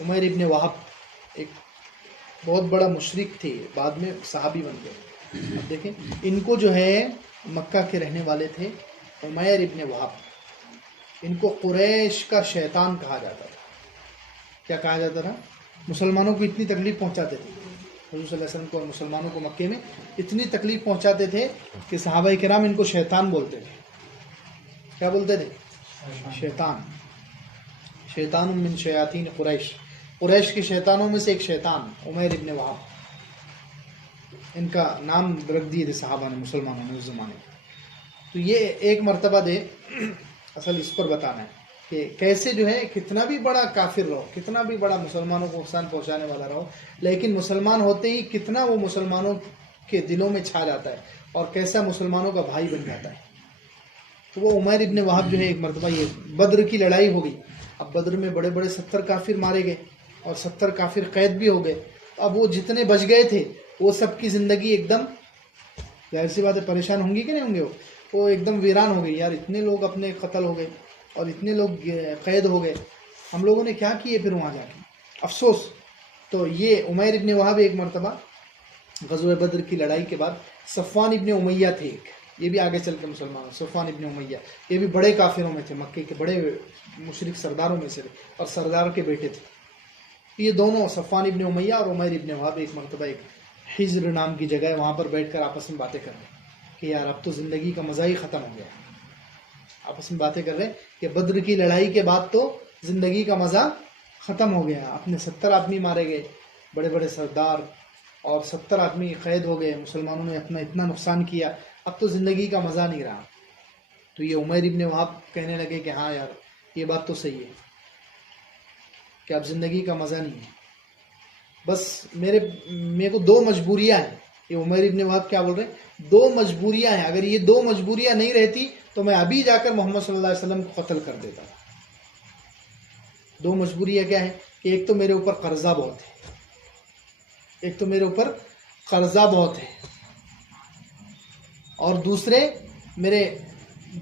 عمیر ابن وہب ایک بہت بڑا مشرک تھے، بعد میں صحابی بن گئے. اب دیکھیں ان کو جو ہے مکہ کے رہنے والے تھے عمیر ابن وہب، ان کو قریش کا شیطان کہا جاتا تھا. کیا کہا جاتا تھا؟ مسلمانوں کو اتنی تکلیف پہنچاتے تھے، حضور صلی اللہ علیہ وسلم کو اور مسلمانوں کو مکے میں اتنی تکلیف پہنچاتے تھے کہ صحابہ کرام ان کو شیطان بولتے تھے. کیا بولتے تھے؟ شیطان. شیطان من شیاطین قریش، قریش کے شیطانوں میں سے ایک شیطان عمیر ابن وہب، ان کا نام رکھ دیے تھے صحابہ نے، مسلمانوں نے اس زمانے میں. تو یہ ایک مرتبہ دے اصل اس پر بتانا ہے کہ کیسے جو ہے کتنا بھی بڑا کافر رہو، کتنا بھی بڑا مسلمانوں کو نقصان پہنچانے والا رہو، لیکن مسلمان ہوتے ہی کتنا وہ مسلمانوں کے دلوں میں چھا جاتا ہے اور کیسا مسلمانوں کا بھائی بن جاتا ہے. تو وہ عمیر ابن وہب جو ہے ایک مرتبہ یہ بدر کی لڑائی ہو گئی. اب بدر میں بڑے بڑے 70 کافر مارے گئے اور 70 کافر قید بھی ہو گئے. اب وہ جتنے بچ گئے تھے وہ سب کی زندگی ایک دم، ظاہر سی بات ہے پریشان ہوں گی کہ نہیں ہوں گے، وہ ایک دم ویران ہو گئی. یار اتنے لوگ اپنے قتل ہو گئے اور اتنے لوگ قید ہو گئے، ہم لوگوں نے کیا کیے پھر وہاں جا کے، افسوس. تو یہ عمیر ابن وہب ایک مرتبہ غزوہ بدر کی لڑائی کے بعد صفوان ابن امیہ تھے ایک، یہ بھی آگے چل کے مسلمان، صفوان ابن امیہ یہ بھی بڑے کافروں میں تھے، مکے کے بڑے مشرک سرداروں میں سے تھے اور سردار کے بیٹے تھے. یہ دونوں صفوان ابن امیہ اور عمیر ابن وہب ایک مرتبہ ایک حجر نام کی جگہ ہے، وہاں پر بیٹھ کر آپس میں باتیں کر رہے ہیں کہ یار اب تو زندگی کا مزہ ہی ختم ہو گیا. آپس میں باتیں کر رہے ہیں کہ بدر کی لڑائی کے بعد تو زندگی کا مزہ ختم ہو گیا، اپنے 70 آدمی مارے گئے، بڑے بڑے سردار، اور 70 آدمی قید ہو گئے، مسلمانوں نے اپنا اتنا نقصان کیا، اب تو زندگی کا مزہ نہیں رہا. تو یہ عمیر ابن وہب کہنے لگے کہ ہاں یار یہ بات تو صحیح ہے کہ اب زندگی کا مزہ نہیں ہے، بس میرے کو 2 مجبوریاں ہیں. یہ عمیر ابن وہب کیا بول رہے ہیں؟ 2 مجبوریاں ہیں، اگر یہ 2 مجبوریاں نہیں رہتی تو میں ابھی جا کر محمد صلی اللہ علیہ وسلم کو قتل کر دیتا. 2 مجبوریاں کیا ہیں کہ ایک تو میرے اوپر قرضہ بہت ہے، اور دوسرے میرے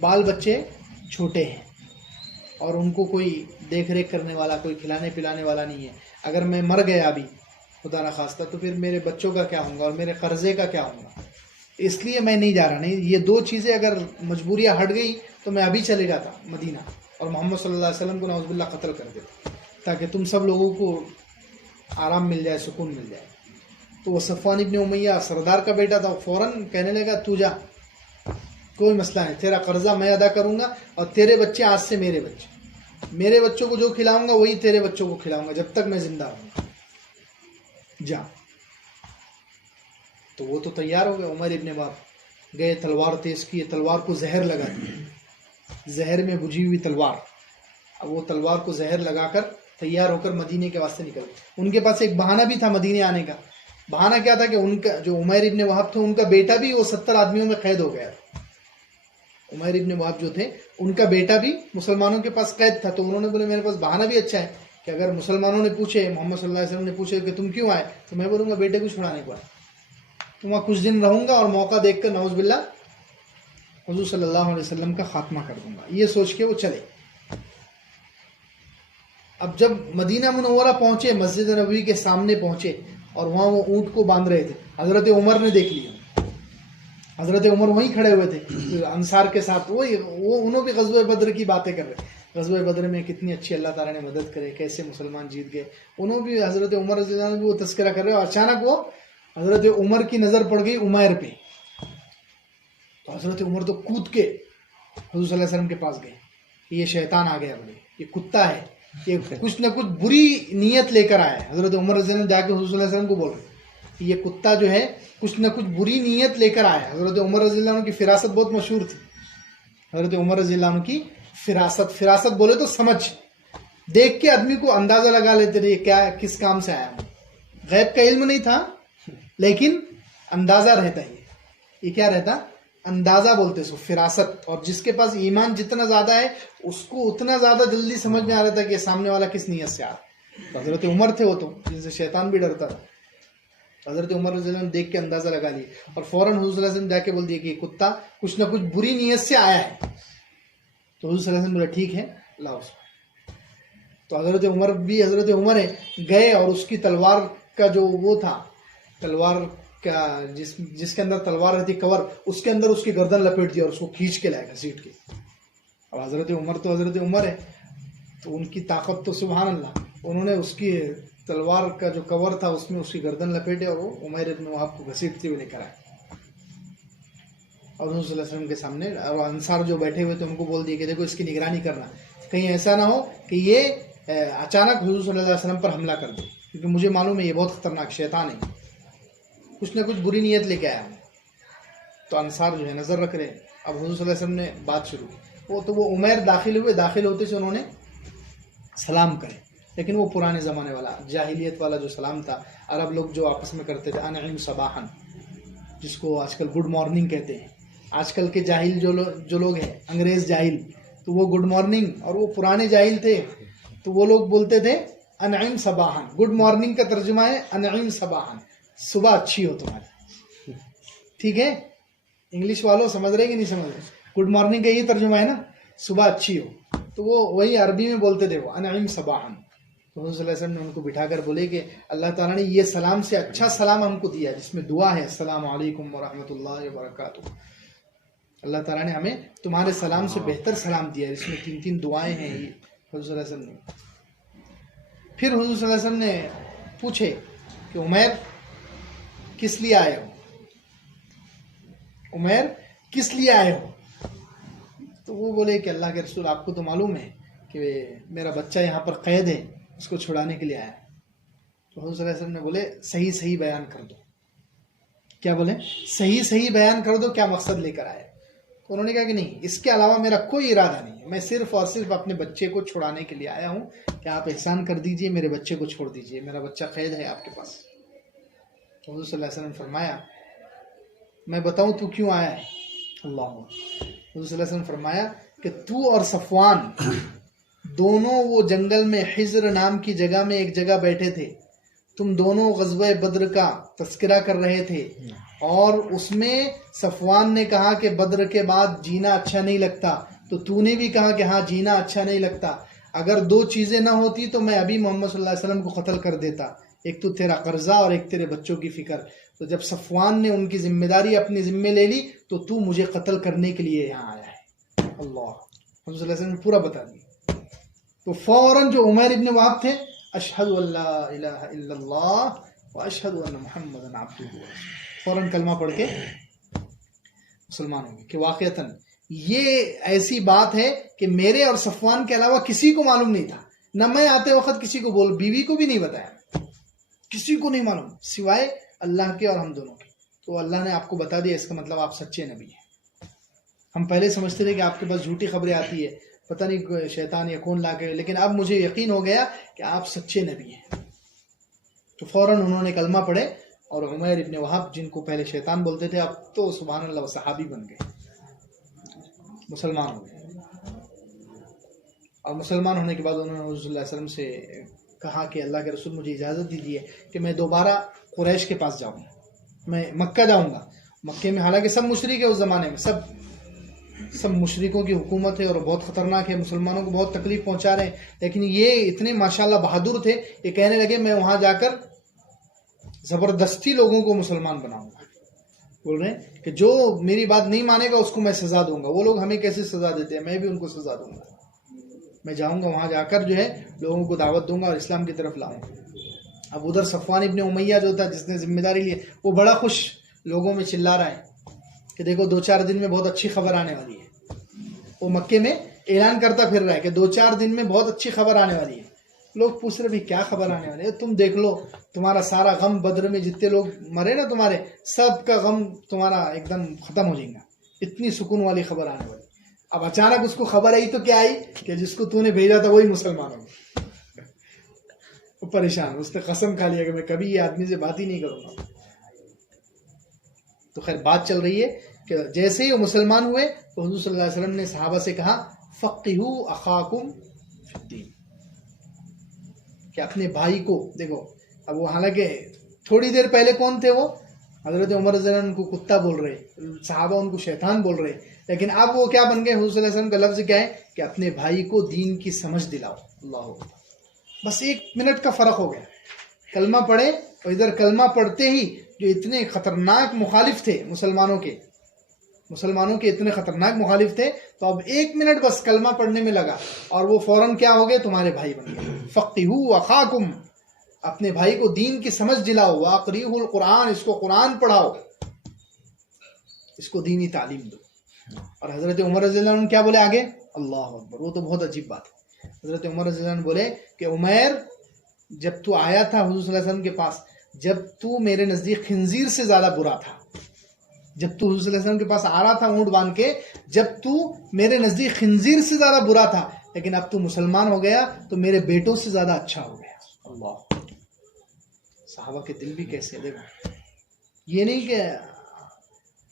بال بچے چھوٹے ہیں اور ان کو کوئی دیکھ ریکھ کرنے والا، کوئی کھلانے پلانے والا نہیں ہے. اگر میں مر گیا ابھی خدا نخواستہ تو پھر میرے بچوں کا کیا ہوگا اور میرے قرضے کا کیا ہوگا، اس لیے میں نہیں جا رہا. نہیں، یہ 2 چیزیں اگر مجبوریاں ہٹ گئی تو میں ابھی چلے جاتا مدینہ اور محمد صلی اللہ علیہ وسلم کو نعوذ باللہ قتل کر دیتا تاکہ تم سب لوگوں کو آرام مل جائے، سکون مل جائے. تو وہ صفوان ابن امیہ سردار کا بیٹا تھا، فوراً کہنے لگا تو جا، کوئی مسئلہ نہیں، تیرا قرضہ میں ادا کروں گا اور تیرے بچے آج سے میرے بچوں کو جو کھلاؤں گا وہی تیرے بچوں کو کھلاؤں گا جب تک میں زندہ ہوں، جا. تو وہ تو تیار ہو گئے. عمر ابن وہب گئے، تلوار تیز کی، تلوار کو زہر لگا دی، زہر میں بجھی ہوئی تلوار. اب وہ تلوار کو زہر لگا کر تیار ہو کر مدینے کے واسطے نکل گئے. ان کے پاس ایک بہانہ بھی تھا مدینے آنے کا. بہانہ کیا تھا کہ ان کا جو عمیر ابن وہب تھے ان کا بیٹا بھی وہ 70 آدمیوں میں قید ہو گیا. عمیر ابن وہب جو تھے ان کا بیٹا بھی مسلمانوں کے پاس قید تھا. تو انہوں نے بولے میرے پاس بہانہ بھی اچھا ہے کہ اگر مسلمانوں نے پوچھے، محمد صلی اللہ علیہ وسلم نے پوچھے کہ تم کیوں آئے، تو میں بولوں گا بیٹے کو چھڑانے کو آئے. تو وہاں کچھ دن رہوں گا اور موقع دیکھ کر نعوذ باللہ حضور صلی اللہ علیہ وسلم کا خاتمہ کر دوں گا. یہ سوچ کے وہ چلے. اب جب مدینہ منورہ پہنچے، مسجد نبوی کے سامنے پہنچے اور وہاں وہ اونٹ کو باندھ رہے تھے. حضرت عمر نے دیکھ لیا، حضرت عمر وہیں کھڑے ہوئے تھے انصار کے ساتھ. وہ انہوں بھی غزوہ بدر کی باتیں کر رہے، غزوہ بدر میں کتنی اچھی اللہ تعالیٰ نے مدد کرے، کیسے مسلمان جیت گئے. انہوں بھی حضرت عمر رضی اللہ عنہ بھی وہ تذکرہ کر رہے. اور اچانک وہ حضرت عمر کی نظر پڑ گئی عمیر پہ. تو حضرت عمر تو کود کے حضور صلی اللہ علیہ وسلم کے پاس گئے کہ یہ شیطان آ گیا، بولے یہ کتا ہے، یہ کچھ نہ کچھ بری نیت لے کر آیا ہے. حضرت عمر رضی اللہ عنہ جا کے حضور صلی اللہ علیہ وسلم کو بول رہے کہ یہ کتا جو ہے کچھ نہ کچھ بری نیت لے کر آیا ہے. حضرت عمر رضی اللہ عنہ کی فراست بہت مشہور تھی. حضرت عمر رضی اللہ عنہ کی فراست بولے تو سمجھ، دیکھ کے آدمی کو اندازہ لگا لیتے تھے کیا کس کام سے آیا. غیب کا علم نہیں تھا لیکن اندازہ رہتا ہے. یہ کیا رہتا؟ اندازہ بولتے سو، فراست. اور جس کے پاس ایمان جتنا زیادہ ہے اس کو اتنا زیادہ جلدی سمجھ میں آ رہا تھا کہ سامنے والا کس نیت سے آ رہا. حضرت عمر تھے وہ تو، جن سے شیطان بھی ڈرتا تھا. حضرت عمر رضی اللہ عنہ دیکھ کے اندازہ لگا لیے اور فوراً حضور صلی اللہ علیہ وسلم جا کے بول دیا کہ یہ کتا کچھ نہ کچھ بری نیت سے آیا ہے. تو حضور صلی اللہ علیہ وسلم بولا ٹھیک ہے لاؤ اس کو. تو حضرت عمر بھی حضرت عمر ہے گئے اور اس کی تلوار کا جو وہ تھا، تلوار کا جس کے اندر تلوار رہتی کور، اس کے اندر اس کی گردن لپیٹ دیا اور اس کو کھینچ کے لائے گھسیٹ کے. اب حضرت عمر تو حضرت عمر ہے، تو ان کی طاقت تو سبحان اللہ، انہوں نے اس کی تلوار کا جو کور تھا اس میں اس کی گردن لپیٹے اور وہ عمیر ابن وہاب کو گھسیٹتے ہوئے لے کر آئے. اور حضور صلی اللہ علیہ وسلم کے سامنے اور انصار جو بیٹھے ہوئے تھے ان کو بول دیا کہ دیکھو اس کی نگرانی کرنا، کہیں ایسا نہ ہو کہ یہ اچانک حضور صلی اللہ علیہ وسلم پر حملہ کر دے، کیونکہ مجھے معلوم ہے یہ بہت خطرناک شیطان ہے، کچھ نہ کچھ بری نیت لے کے آیا. تو انصار جو ہے نظر رکھ رہے. اب حضور صلی اللہ علیہ وسلم نے بات شروع کی. وہ عمیر داخل ہوئے، داخل ہوتے سے انہوں نے سلام کرے، لیکن وہ پرانے زمانے والا جاہلیت والا جو سلام تھا، عرب لوگ جو آپس میں کرتے تھے، انعم صباحا، جس کو آج کل گڈ مارننگ کہتے ہیں. آج کل کے جاہل جو لوگ ہیں، انگریز جاہل، تو وہ گڈ مارننگ، اور وہ پرانے جاہل تھے تو وہ لوگ بولتے تھے انعم صباحا. گڈ مارننگ کا ترجمہ ہے انعم صباحا، صبح اچھی ہو تمہاری. ٹھیک ہے، انگلش والوں سمجھ رہے کہ نہیں سمجھ رہے؟ گڈ مارننگ کا یہ ترجمہ ہے نا، صبح اچھی ہو. تو وہ وہی عربی میں بولتے تھے وہ انعم صباحا. تو حضور صلی اللہ علیہ وسلم نے ان کو بٹھا کر بولے کہ اللہ تعالیٰ نے یہ سلام سے اچھا سلام ہم کو دیا جس میں دعا ہے، السلام علیکم ورحمۃ اللہ وبرکاتہ. اللہ تعالیٰ نے ہمیں تمہارے سلام سے بہتر سلام دیا جس میں 3 دعائیں ہیں. حضور صلی اللہ علیہ وسلم نے پھر حضور صلی اللہ علیہ وسلم نے پوچھے کہ عمیر کس لیے آئے ہو؟ عمیر کس لیے آئے ہو؟ تو وہ بولے کہ اللہ کے رسول آپ کو تو معلوم ہے کہ میرا بچہ یہاں پر قید ہے، اس کو چھڑانے کے لیے آیا. تو حضور صلی اللہ علیہ وسلم نے بولے صحیح بیان کر دو. کیا بولے؟ صحیح بیان کر دو، کیا مقصد لے کر آئے؟ تو انہوں نے کہا کہ نہیں، اس کے علاوہ میرا کوئی ارادہ نہیں ہے، میں صرف اور صرف اپنے بچے کو چھڑانے کے لیے آیا ہوں کہ آپ احسان کر دیجئے، میرے بچے کو چھوڑ دیجئے، میرا بچہ قید ہے آپ کے پاس. تو حضور صلی اللہ علیہ وسلم نے فرمایا میں بتاؤں تو کیوں آیا ہے؟ اللہ. حضور صلی اللہ علیہ وسلم نے فرمایا کہ تو اور صفوان دونوں وہ جنگل میں حجر نام کی جگہ میں ایک جگہ بیٹھے تھے، تم دونوں غزوہ بدر کا تذکرہ کر رہے تھے، اور اس میں صفوان نے کہا کہ بدر کے بعد جینا اچھا نہیں لگتا، تو نے بھی کہا کہ ہاں جینا اچھا نہیں لگتا. اگر 2 چیزیں نہ ہوتی تو میں ابھی محمد صلی اللہ علیہ وسلم کو قتل کر دیتا، ایک تو تیرا قرضہ اور ایک تیرے بچوں کی فکر. تو جب صفوان نے ان کی ذمہ داری اپنی ذمہ لے لی تو مجھے قتل کرنے کے لیے یہاں آیا ہے. اللہ. حضور صلی اللہ علیہ وسلم نے پورا بتا دیا. تو فوراً جو عمیر ابن وہاب تھے، اشہد ان لا الہ الا اللہ واشہد ان محمد عبدہ، فوراً کلمہ پڑھ کے مسلمان ہوں گے. کہ واقعتاً یہ ایسی بات ہے کہ میرے اور صفوان کے علاوہ کسی کو معلوم نہیں تھا، نہ میں آتے وقت کسی کو بیوی کو بھی نہیں بتایا، کسی کو نہیں معلوم سوائے اللہ کے اور ہم دونوں کے. تو اللہ نے آپ کو بتا دیا، اس کا مطلب آپ سچے نبی ہیں. ہم پہلے سمجھتے تھے کہ آپ کے پاس جھوٹی خبریں آتی ہے، پتہ نہیں شیطان یا کون لا کے، لیکن اب مجھے یقین ہو گیا کہ آپ سچے نبی ہیں. تو فوراً انہوں نے کلمہ پڑھے، اور عمیر ابن وہاب جن کو پہلے شیطان بولتے تھے اب تو سبحان اللہ صحابی بن گئے، مسلمان ہو گئے. اور مسلمان ہونے کے بعد انہوں نے حضور صلی اللہ علیہ وسلم سے کہا کہ اللہ کے رسول مجھے اجازت دیجیے کہ میں دوبارہ قریش کے پاس جاؤں، میں مکہ جاؤں گا. مکے میں حالانکہ سب مشرک ہے اس زمانے میں، سب مشرکوں کی حکومت ہے اور بہت خطرناک ہے، مسلمانوں کو بہت تکلیف پہنچا رہے ہیں، لیکن یہ اتنے ماشاءاللہ بہادر تھے، یہ کہنے لگے میں وہاں جا کر زبردستی لوگوں کو مسلمان بناؤں گا. بول رہے ہیں کہ جو میری بات نہیں مانے گا اس کو میں سزا دوں گا. وہ لوگ ہمیں کیسے سزا دیتے ہیں، میں بھی ان کو سزا دوں گا. میں جاؤں گا وہاں، جا کر جو ہے لوگوں کو دعوت دوں گا اور اسلام کی طرف لاؤں گا. اب ادھر صفوان ابن امیہ جو تھا جس نے ذمہ داری لی، وہ بڑا خوش لوگوں میں چلا رہا ہے کہ دیکھو 2-4 دن میں بہت اچھی خبر آنے والی ہے. وہ مکے میں اعلان کرتا پھر رہا ہے کہ 2-4 دن میں بہت اچھی خبر آنے والی ہے. لوگ پوچھ رہے بھی کیا خبر آنے والی ہے؟ تم دیکھ لو تمہارا سارا غم، بدر میں جتنے لوگ مرے نا تمہارے، سب کا غم تمہارا ایک دم ختم ہو جائے گا، اتنی سکون والی خبر آنے والی. اب اچانک اس کو خبر آئی تو کیا آئی کہ جس کو تو نے بھیجا تھا وہی مسلمان ہو گیا. وہ پریشان، اس نے قسم کھا لیا کہ میں کبھی یہ آدمی سے بات ہی نہیں کروں گا. تو خیر بات چل رہی ہے کہ جیسے ہی وہ مسلمان ہوئے تو حضور صلی اللہ علیہ وسلم نے صحابہ سے کہا فقہوا اخاکم فی الدین، کہ اپنے بھائی کو دیکھو. اب وہ حالانکہ تھوڑی دیر پہلے کون تھے؟ وہ حضرت عمر رضی اللہ عنہ ان کو کتا بول رہے، صحابہ ان کو شیطان بول رہے، لیکن اب وہ کیا بن گئے؟ حضور صلی اللہ علیہ وسلم کا لفظ کیا ہے کہ اپنے بھائی کو دین کی سمجھ دلاؤ. اللہ بس 1 منٹ کا فرق ہو گیا. کلمہ پڑھے اور ادھر کلمہ پڑھتے ہی جو اتنے خطرناک مخالف تھے مسلمانوں کے اتنے خطرناک مخالف تھے، تو اب 1 منٹ بس کلمہ پڑھنے میں لگا اور وہ فوراً کیا ہو گئے؟ تمہارے بھائی بن گئے. فقہوا اخاکم، اپنے بھائی کو دین کی سمجھ دلاؤ. واقریہ القرآن، اس کو قرآن پڑھاؤ، اس کو دینی تعلیم دو. اور حضرت عمر رضی اللہ عنہ کیا بولے آگے؟ اللہ اکبر. وہ تو بہت عجیب بات ہے. حضرت عمر رضی اللہ عنہ بولے کہ عمیر، جب تو آیا تھا حضور صلی اللہ علیہ وسلم کے پاس، جب تو میرے نزدیک خنزیر سے زیادہ برا تھا. جب تو حضور صلی اللہ علیہ وسلم کے پاس آ رہا تھا اونٹ باندھ کے، جب تو میرے نزدیک خنزیر سے زیادہ برا تھا، لیکن اب تو مسلمان ہو گیا تو میرے بیٹوں سے زیادہ اچھا ہو گیا. اللہ. صحابہ کے دل بھی کیسے، دیکھو، یہ نہیں کہ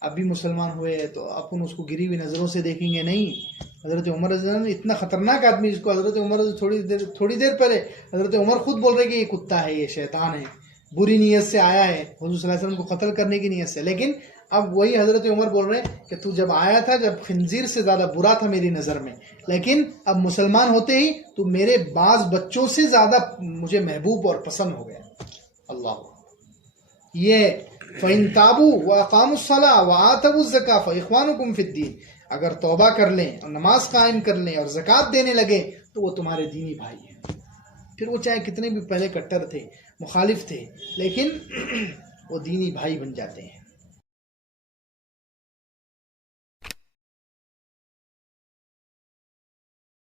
ابھی مسلمان ہوئے تو اپن اس کو گری ہوئی نظروں سے دیکھیں گے، نہیں. حضرت عمر رضی اللہ عنہ اتنا خطرناک آدمی، جس کو حضرت عمر تھوڑی دیر پہلے حضرت عمر خود بول رہے کہ یہ کتا ہے، یہ شیطان ہے، بری نیت سے آیا ہے حضور صلی اللہ علیہ وسلم کو قتل کرنے کی نیت سے. لیکن اب وہی حضرت عمر بول رہے کہ تو جب آیا تھا، جب خنزیر سے زیادہ برا تھا میری نظر میں، لیکن اب مسلمان ہوتے ہی تو میرے بعض بچوں سے زیادہ مجھے محبوب اور پسند ہو گیا. اللہ. یہ فَإِن تَابُوا وَأَقَامُوا الصَّلَاةَ وَآتَوُا الزَّكَاةَ فَإِخْوَانُكُمْ فِي الدِّينِ. اگر توبہ کر لیں اور نماز قائم کر لیں اور زکوٰۃ دینے لگے تو وہ تمہارے دینی بھائی ہیں. پھر وہ چاہے کتنے بھی پہلے کٹر تھے، مخالف تھے، لیکن وہ دینی بھائی بن جاتے ہیں.